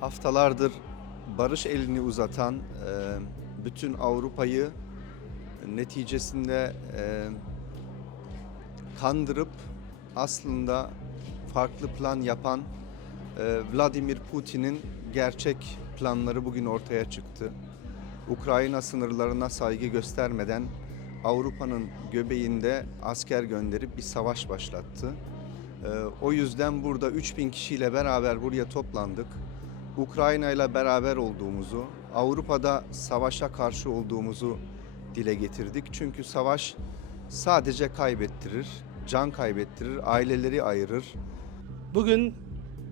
haftalardır barış elini uzatan e, bütün Avrupa'yı neticesinde e, kandırıp aslında farklı plan yapan e, Vladimir Putin'in gerçek planları bugün ortaya çıktı. Ukrayna sınırlarına saygı göstermeden Avrupa'nın göbeğinde asker gönderip bir savaş başlattı. O yüzden burada 3000 kişiyle beraber buraya toplandık. Ukrayna ile beraber olduğumuzu, Avrupa'da savaşa karşı olduğumuzu dile getirdik. Çünkü savaş sadece kaybettirir, can kaybettirir, aileleri ayırır. Bugün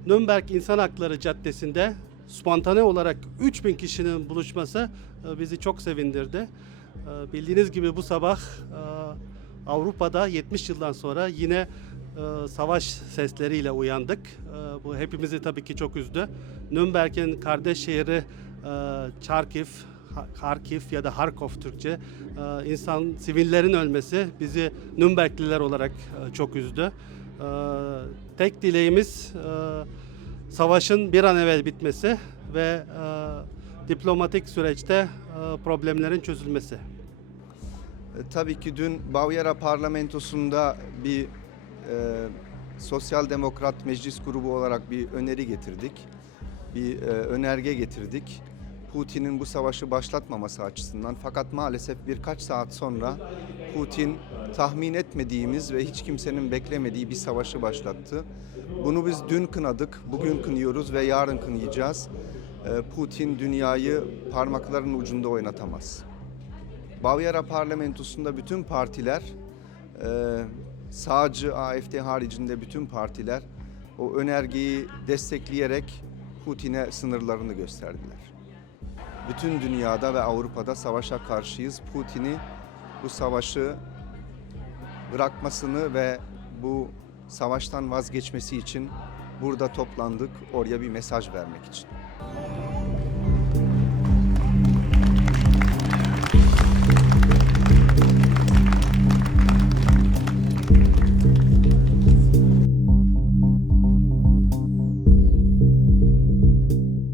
Nürnberg İnsan Hakları Caddesi'nde spontane olarak 3000 kişinin buluşması e, bizi çok sevindirdi. E, Bildiğiniz gibi bu sabah e, Avrupa'da 70 yıldan sonra yine savaş sesleriyle uyandık. E, Bu hepimizi tabii ki çok üzdü. Nürnberg'in kardeş şehri e, Charkiv, Ha- Harkiv ya da Harkov Türkçe e, insan sivillerin ölmesi bizi Nürnbergliler olarak e, çok üzdü. E, Tek dileğimiz e, savaşın bir an evvel bitmesi ve e, diplomatik süreçte e, problemlerin çözülmesi. E, Tabii ki dün Bavyera parlamentosunda bir e, sosyal demokrat meclis grubu olarak bir öneri getirdik. Bir e, önerge getirdik. Putin'in bu savaşı başlatmaması açısından fakat maalesef birkaç saat sonra Putin tahmin etmediğimiz ve hiç kimsenin beklemediği bir savaşı başlattı. Bunu biz dün kınadık, bugün kınıyoruz ve yarın kınayacağız. E, Putin dünyayı parmaklarının ucunda oynatamaz. Bavyera parlamentosunda bütün partiler, e, sağcı AFD haricinde bütün partiler o önergeyi destekleyerek Putin'e sınırlarını gösterdiler. Bütün dünyada ve Avrupa'da savaşa karşıyız. Putin'i bu savaşı bırakmasını ve bu savaştan vazgeçmesi için burada toplandık oraya bir mesaj vermek için.